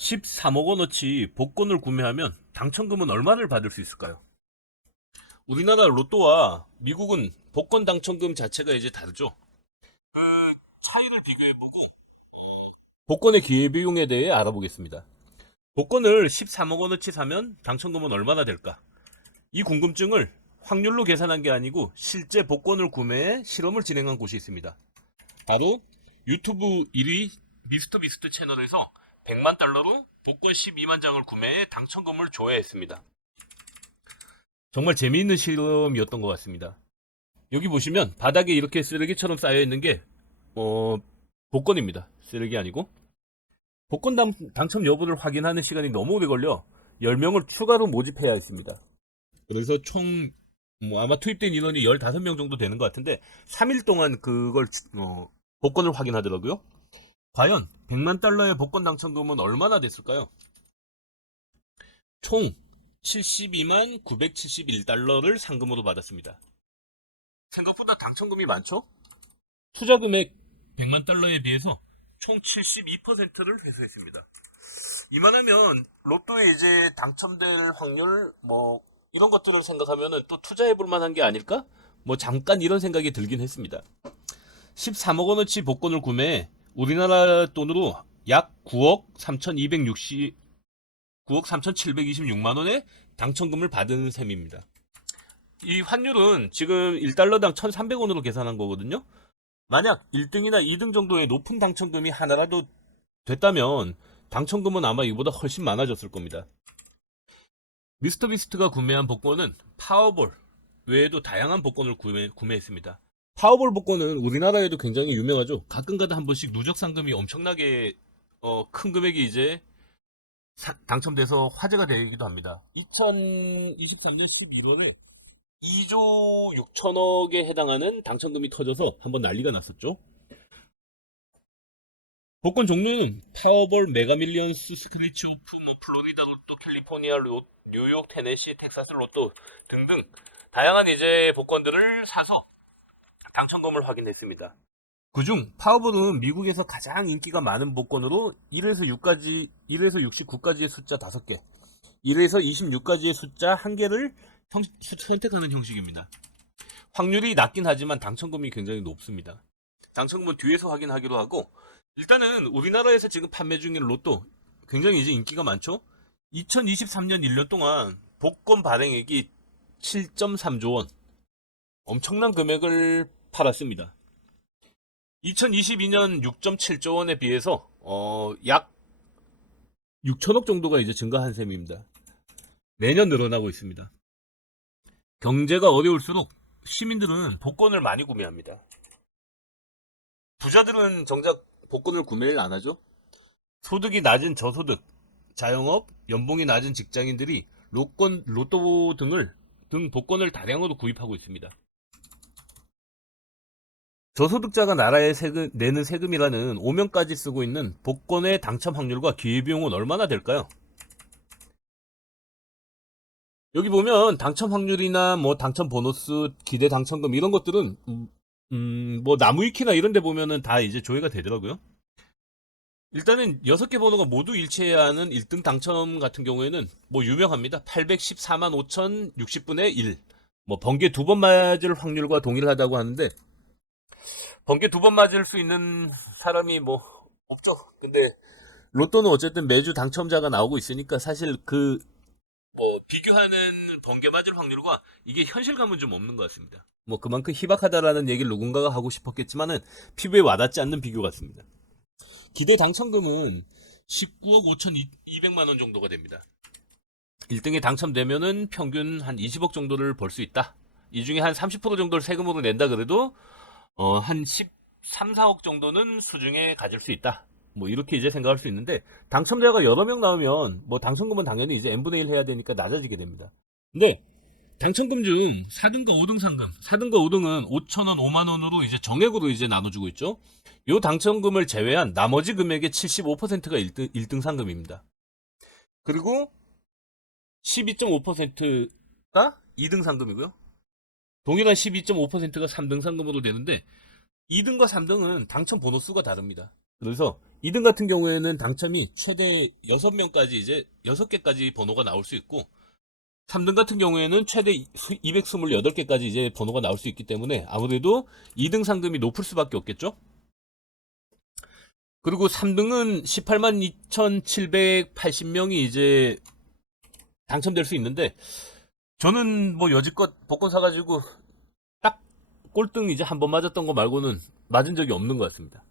13억 원어치 복권을 구매하면 당첨금은 얼마를 받을 수 있을까요? 우리나라 로또와 미국은 복권 당첨금 자체가 이제 다르죠. 그 차이를 비교해보고 복권의 기회비용에 대해 알아보겠습니다. 복권을 13억 원어치 사면 당첨금은 얼마나 될까? 이 궁금증을 확률로 계산한 게 아니고 실제 복권을 구매해 실험을 진행한 곳이 있습니다. 바로 유튜브 1위 미스터 비스트 채널에서 100만 달러로 복권 12만 장을 구매해 당첨금을 조회했습니다. 정말 재미있는 실험이었던 것 같습니다. 여기 보시면 바닥에 이렇게 쓰레기처럼 쌓여있는 게 복권입니다. 쓰레기 아니고. 복권 당첨 여부를 확인하는 시간이 너무 오래 걸려 10명을 추가로 모집해야 했습니다. 그래서 총 아마 투입된 인원이 15명 정도 되는 것 같은데 3일 동안 그걸 복권을 확인하더라고요. 과연 100만 달러의 복권 당첨금은 얼마나 됐을까요? 총 72만 971달러를 상금으로 받았습니다. 생각보다 당첨금이 많죠? 투자 금액 100만 달러에 비해서 총 72%를 회수했습니다. 이만하면 로또에 이제 당첨될 확률 이런 것들을 생각하면 또 투자해 볼 만한 게 아닐까? 잠깐 이런 생각이 들긴 했습니다. 13억 원어치 복권을 구매해 우리나라 돈으로 약 9억 3,726만 원의 당첨금을 받은 셈입니다. 이 환율은 지금 1달러당 1,300원으로 계산한 거거든요. 만약 1등이나 2등 정도의 높은 당첨금이 하나라도 됐다면 당첨금은 아마 이보다 훨씬 많아졌을 겁니다. 미스터 비스트가 구매한 복권은 파워볼 외에도 다양한 복권을 구매했습니다. 파워볼 복권은 우리나라에도 굉장히 유명하죠. 가끔가다 한 번씩 누적 상금이 엄청나게 큰 금액이 이제 당첨돼서 화제가 되기도 합니다. 2023년 11월에 2조 6천억에 해당하는 당첨금이 터져서 한번 난리가 났었죠. 복권 종류는 파워볼, 메가밀리언스, 스크래치 오프, 플로리다 로또, 캘리포니아 로또, 뉴욕, 테네시, 텍사스 로또 등등 다양한 이제 복권들을 사서 당첨금을 확인했습니다. 그중 파워볼은 미국에서 가장 인기가 많은 복권으로 1에서 6까지, 1에서 69까지의 숫자 5개, 1에서 26까지의 숫자 1개를 선택하는 형식입니다. 확률이 낮긴 하지만 당첨금이 굉장히 높습니다. 당첨금은 뒤에서 확인하기로 하고, 일단은 우리나라에서 지금 판매 중인 로또 굉장히 이제 인기가 많죠. 2023년 1년 동안 복권 발행액이 7.3조 원, 엄청난 금액을 팔았습니다. 2022년 6.7조 원에 비해서 약 6천억 정도가 이제 증가한 셈입니다. 매년 늘어나고 있습니다. 경제가 어려울수록 시민들은 복권을 많이 구매합니다. 부자들은 정작 복권을 구매를 안 하죠. 소득이 낮은 저소득, 자영업, 연봉이 낮은 직장인들이 로또 등 복권을 다량으로 구입하고 있습니다. 저소득자가 나라에 내는 세금이라는 오명까지 쓰고 있는 복권의 당첨 확률과 기회비용은 얼마나 될까요? 여기 보면 당첨 확률이나 당첨 보너스, 기대 당첨금 이런 것들은 나무위키나 이런 데 보면은 다 이제 조회가 되더라고요. 일단은 6개 번호가 모두 일치해야 하는 1등 당첨 같은 경우에는 유명합니다. 814만 5,060분의 1. 번개 2번 맞을 확률과 동일하다고 하는데 번개 2번 맞을 수 있는 사람이 없죠. 근데 로또는 어쨌든 매주 당첨자가 나오고 있으니까 사실 비교하는 번개 맞을 확률과 이게 현실감은 좀 없는 것 같습니다. 그만큼 희박하다라는 얘기를 누군가가 하고 싶었겠지만은 피부에 와닿지 않는 비교 같습니다. 기대 당첨금은 19억 5,200만 원 정도가 됩니다. 1등에 당첨되면은 평균 한 20억 정도를 벌 수 있다. 이 중에 한 30% 정도를 세금으로 낸다 그래도 한 13, 4억 정도는 수중에 가질 수 있다. 이렇게 이제 생각할 수 있는데 당첨자가 여러 명 나오면 당첨금은 당연히 이제 n분의 1 해야 되니까 낮아지게 됩니다. 근데 당첨금 중 4등과 5등 상금, 4등과 5등은 5천원, 5만원으로 이제 정액으로 이제 나눠주고 있죠. 요 당첨금을 제외한 나머지 금액의 75%가 1등 상금입니다. 그리고 12.5%가 2등 상금이고요. 동일한 12.5%가 3등 상금으로 되는데 2등과 3등은 당첨 보너스가 다릅니다. 그래서 2등 같은 경우에는 당첨이 최대 6명까지 이제 6개까지 번호가 나올 수 있고 3등 같은 경우에는 최대 228개까지 이제 번호가 나올 수 있기 때문에 아무래도 2등 상금이 높을 수밖에 없겠죠? 그리고 3등은 18만 2,780명이 이제 당첨될 수 있는데 저는 뭐 여지껏 복권 사가지고 딱 꼴등 이제 한 번 맞았던 거 말고는 맞은 적이 없는 것 같습니다.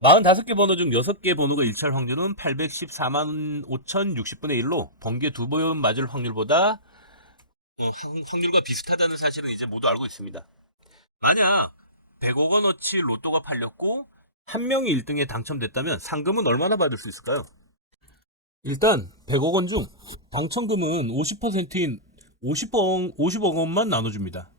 45개 번호 중 6개 번호가 일치할 확률은 814만 5,060분의 1로 번개 2번 맞을 확률보다 확률과 비슷하다는 사실은 이제 모두 알고 있습니다. 만약 100억 원어치 로또가 팔렸고 한 명이 1등에 당첨됐다면 상금은 얼마나 받을 수 있을까요? 일단 100억 원 중 당첨금은 50%인 50억 원만 나눠줍니다.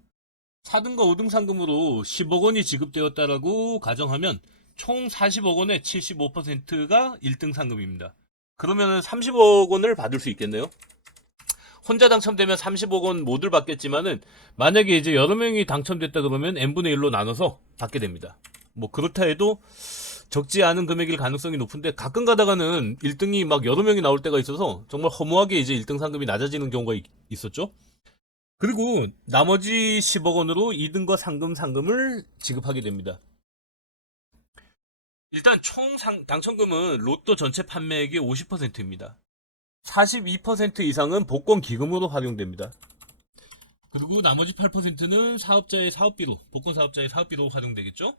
4등과 5등 상금으로 10억 원이 지급되었다라고 가정하면 총 40억 원의 75%가 1등 상금입니다. 그러면 30억 원을 받을 수 있겠네요. 혼자 당첨되면 30억 원 모두 받겠지만은 만약에 이제 여러 명이 당첨됐다 그러면 n분의 1로 나눠서 받게 됩니다. 뭐 그렇다 해도 적지 않은 금액일 가능성이 높은데 가끔 가다가는 1등이 막 여러 명이 나올 때가 있어서 정말 허무하게 이제 1등 상금이 낮아지는 경우가 있었죠. 그리고 나머지 10억 원으로 2등과 상금을 지급하게 됩니다. 일단 총 당첨금은 로또 전체 판매액의 50%입니다. 42% 이상은 복권 기금으로 활용됩니다. 그리고 나머지 8%는 사업자의 사업비로, 복권 사업자의 사업비로 활용되겠죠?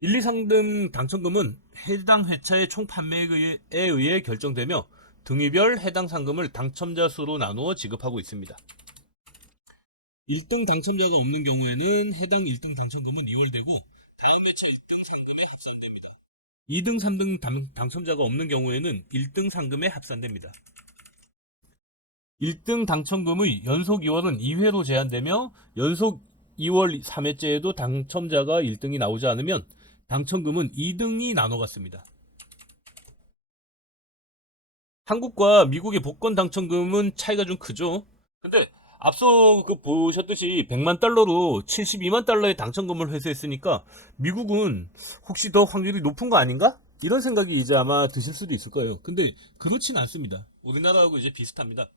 1, 2, 3등 당첨금은 해당 회차의 총 판매액에 의해 결정되며 등위별 해당 상금을 당첨자 수로 나누어 지급하고 있습니다. 1등 당첨자가 없는 경우에는 해당 1등 당첨금은 이월되고 다음 회차 1등 상금에 합산됩니다. 2등, 3등 당첨자가 없는 경우에는 1등 상금에 합산됩니다. 1등 당첨금의 연속 2월은 2회로 제한되며 연속 2월 3회째에도 당첨자가 1등이 나오지 않으면 당첨금은 2등이 나눠갔습니다. 한국과 미국의 복권 당첨금은 차이가 좀 크죠. 근데 앞서 보셨듯이 100만 달러로 72만 달러의 당첨금을 회수했으니까 미국은 혹시 더 확률이 높은 거 아닌가? 이런 생각이 이제 아마 드실 수도 있을 거예요. 근데 그렇진 않습니다. 우리나라하고 이제 비슷합니다.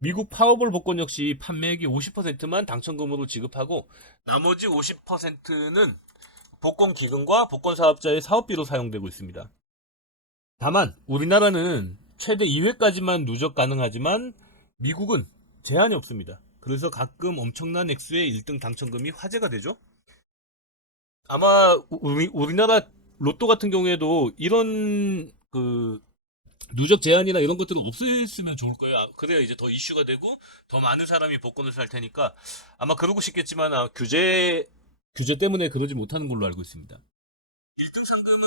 미국 파워볼 복권 역시 판매액의 50%만 당첨금으로 지급하고 나머지 50%는 복권 기금과 복권 사업자의 사업비로 사용되고 있습니다. 다만 우리나라는 최대 2회까지만 누적 가능하지만 미국은 제한이 없습니다. 그래서 가끔 엄청난 액수의 1등 당첨금이 화제가 되죠. 아마 우리나라 로또 같은 경우에도 이런 누적 제한이나 이런 것들을 없앴으면 좋을 거예요. 그래야 이제 더 이슈가 되고 더 많은 사람이 복권을 살 테니까 아마 그러고 싶겠지만 규제 때문에 그러지 못하는 걸로 알고 있습니다. 1등 상금은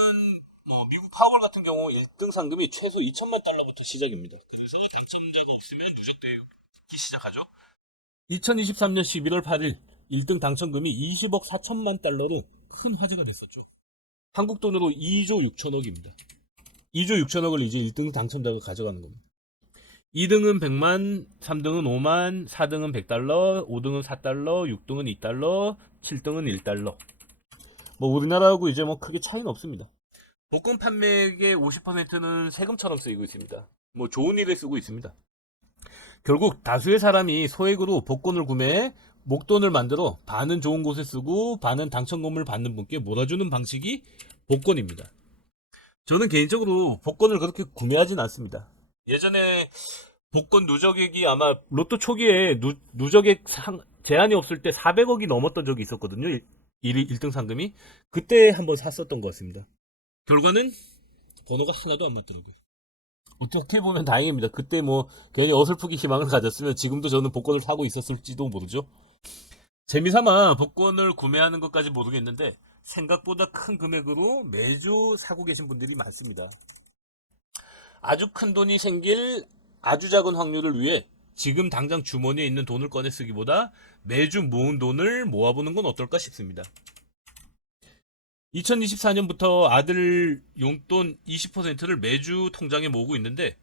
미국 파워볼 같은 경우 1등 상금이 최소 2천만 달러부터 시작입니다. 그래서 당첨자가 없으면 누적되기 시작하죠. 2023년 11월 8일 1등 당첨금이 20억 4천만 달러로 큰 화제가 됐었죠. 한국 돈으로 2조 6천억입니다. 2조 6천억을 이제 1등 당첨자가 가져가는 겁니다. 2등은 100만, 3등은 5만, 4등은 100달러, 5등은 4달러, 6등은 2달러, 7등은 1달러. 뭐 우리나라하고 이제 뭐 크게 차이는 없습니다. 복권 판매액의 50%는 세금처럼 쓰이고 있습니다. 뭐 좋은 일에 쓰고 있습니다. 결국 다수의 사람이 소액으로 복권을 구매해 목돈을 만들어 반은 좋은 곳에 쓰고 반은 당첨금을 받는 분께 몰아주는 방식이 복권입니다. 저는 개인적으로 복권을 그렇게 구매하진 않습니다. 예전에 복권 누적액이 아마 로또 초기에 누적액 제한이 없을 때 400억이 넘었던 적이 있었거든요. 1등 상금이. 그때 한번 샀었던 것 같습니다. 결과는 번호가 하나도 안 맞더라고요. 어떻게 보면 다행입니다. 그때 뭐 괜히 어설프게 희망을 가졌으면 지금도 저는 복권을 사고 있었을지도 모르죠. 재미삼아 복권을 구매하는 것까지 모르겠는데 생각보다 큰 금액으로 매주 사고 계신 분들이 많습니다. 아주 큰 돈이 생길 아주 작은 확률을 위해 지금 당장 주머니에 있는 돈을 꺼내 쓰기보다 매주 모은 돈을 모아보는 건 어떨까 싶습니다. 2024년부터 아들 용돈 20%를 매주 통장에 모으고 있는데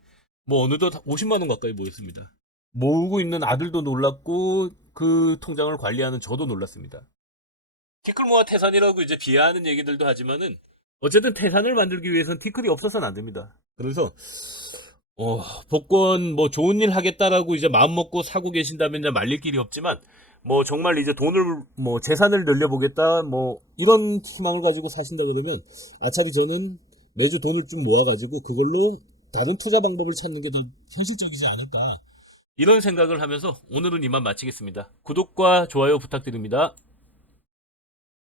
뭐 어느덧 50만 원 가까이 모였습니다. 모으고 있는 아들도 놀랐고 그 통장을 관리하는 저도 놀랐습니다. 티끌모아 태산이라고 이제 비하하는 얘기들도 하지만은 어쨌든 태산을 만들기 위해서는 티끌이 없어서는 안 됩니다. 그래서 복권 뭐 좋은 일 하겠다라고 이제 마음 먹고 사고 계신다면 이제 말릴 길이 없지만 뭐 정말 이제 돈을 뭐 재산을 늘려보겠다 뭐 이런 희망을 가지고 사신다 그러면 아차리 저는 매주 돈을 좀 모아가지고 그걸로 다른 투자 방법을 찾는 게 더 현실적이지 않을까 이런 생각을 하면서 오늘은 이만 마치겠습니다. 구독과 좋아요 부탁드립니다.